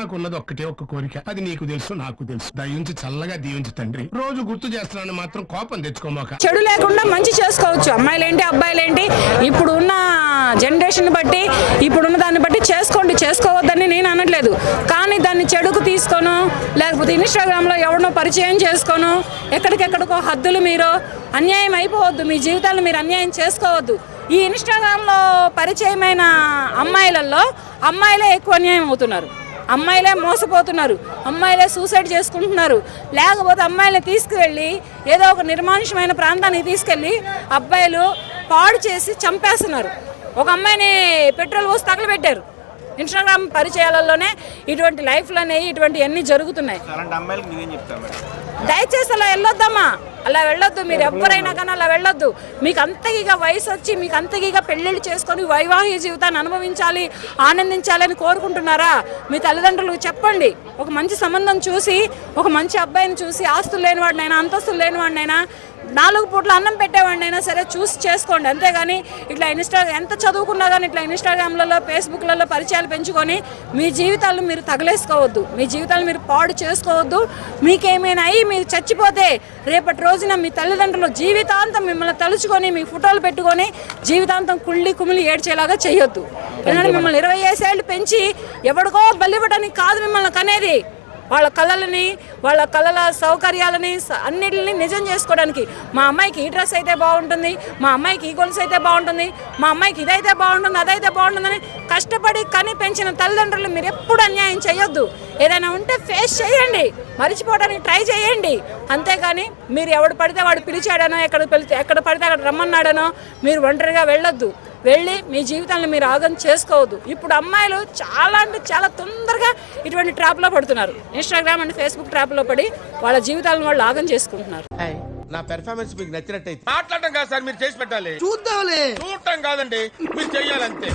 నాకున్నది ఒక్కటే ఒక్క కోరిక. అది నీకు తెలుసు నాకు తెలుసు. దయించి చల్లగా దీవించి తండ్రి. రోజు గుర్తు చేస్తున్నాను మాత్రం కోపం తెచ్చుకోమాక. చెడు లేకుండా మంచి చేసుకోవచ్చు. అమ్మాయిలేంటి అబ్బాయిలేంటి? ఇప్పుడు ఉన్న జనరేషన్ బట్టి ఇప్పుడున్న దాన్ని బట్టి చేసుకోండి చేసుకోవద్దని నేను అనట్లేదు. కానీ దాన్ని చెడుకు తీసుకోను లేకపోతే ఇన్స్టాగ్రామ్లో ఎవరినో పరిచయం చేసుకోను ఎక్కడికెక్కడికో హద్దులు మీరు అన్యాయం అయిపోవద్దు. మీ జీవితాలు మీరు అన్యాయం చేసుకోవద్దు. ఈ ఇన్స్టాగ్రామ్లో పరిచయమైన అమ్మాయిలలో అమ్మాయిలే ఎక్కువ అన్యాయం అవుతున్నారు. అమ్మాయిలే మోసపోతున్నారు అమ్మాయిలే సూసైడ్ చేసుకుంటున్నారు. లేకపోతే అమ్మాయిని తీసుకువెళ్ళి ఏదో ఒక నిర్మానుష్యమైన ప్రాంతానికి తీసుకెళ్ళి అబ్బాయిలు పాడు చేసి చంపేస్తున్నారు. ఒక అమ్మాయిని పెట్రోల్ పోసి తగలబెట్టారు. ఇన్స్టాగ్రామ్ పరిచయాలలోనే ఇటువంటి లైఫ్లు అనేవి ఇటువంటి అన్నీ జరుగుతున్నాయి దయచేసి అలా వెళ్ళొద్దమ్మా. అలా వెళ్ళొద్దు మీరు ఎవరైనా కానీ అలా వెళ్ళొద్దు. మీకు అంతగిగా వయసు వచ్చి మీకు అంతగిగా పెళ్ళిళ్ళు చేసుకొని వైవాహిక జీవితాన్ని అనుభవించాలి ఆనందించాలని కోరుకుంటున్నారా? మీ తల్లిదండ్రులకు చెప్పండి. ఒక మంచి సంబంధం చూసి ఒక మంచి అబ్బాయిని చూసి ఆస్తులు లేనివాడినైనా అంతస్తులు లేనివాడినైనా నాలుగు పూట్ల అన్నం పెట్టేవాడినైనా సరే చూసి చేసుకోండి. అంతేగాని ఇట్లా ఇన్స్టా ఎంత చదువుకున్నా కానీ ఇట్లా ఇన్స్టాగ్రామ్లలో ఫేస్బుక్లలో పరిచయాలు పెంచుకొని మీ జీవితాలను మీరు తగలేసుకోవద్దు. మీ జీవితాలు మీరు పాడు చేసుకోవద్దు. మీకేమైనా అయ్యి మీరు చచ్చిపోతే రేపటి రోజున మీ తల్లిదండ్రులు జీవితాంతం మిమ్మల్ని తలుచుకొని మీ ఫోటోలు పెట్టుకొని జీవితాంతం కుళ్ళి కుమిలి ఏడ్చేలాగా చేయొద్దు. ఎందుకంటే మిమ్మల్ని ఇరవై ఏళ్ళు పెంచి ఎవడికో బలివ్వడానికి కాదు మిమ్మల్ని కనేది. వాళ్ళ కళలని వాళ్ళ కళల సౌకర్యాలని అన్నిటిని నిజం చేసుకోవడానికి. మా అమ్మాయికి ఈ డ్రెస్ అయితే బాగుంటుంది మా అమ్మాయికి ఈ గొలుసు అయితే బాగుంటుంది మా అమ్మాయికి ఇదైతే బాగుంటుంది అదైతే బాగుంటుందని కష్టపడి కని పెంచిన తల్లిదండ్రులు మీరు ఎప్పుడు అన్యాయం చేయొద్దు. ఏదైనా ఉంటే ఫేస్ చేయండి మర్చిపోవడానికి ట్రై చేయండి. అంతేగాని మీరు ఎవడు పడితే వాడు పిలిచాడనో ఎక్కడ పిలితే ఎక్కడ పడితే అక్కడ రమ్మన్నాడనో మీరు ఒంటరిగా వెళ్ళొద్దు. వెళ్ళి మీ జీవితాన్ని మీరు ఆగం చేసుకోవద్దు. ఇప్పుడు అమ్మాయిలు చాలా అంటే చాలా తొందరగా ఇటువంటి ట్రాప్లో పడుతున్నారు. ఇన్స్టాగ్రామ్ అండ్ ఫేస్బుక్ ట్రాప్లో పడి వాళ్ళ జీవితాలను వాళ్ళు ఆగం చేసుకుంటున్నారు. నా పెర్ఫార్మెన్స్ మీకు నచ్చినట్టయితే. మాట్లాడటం కాదు సార్ మీరు చేసి పెట్టాలి. చూద్దాంలే. చూడటం కాదండి మీరు చెయ్యాలంతే.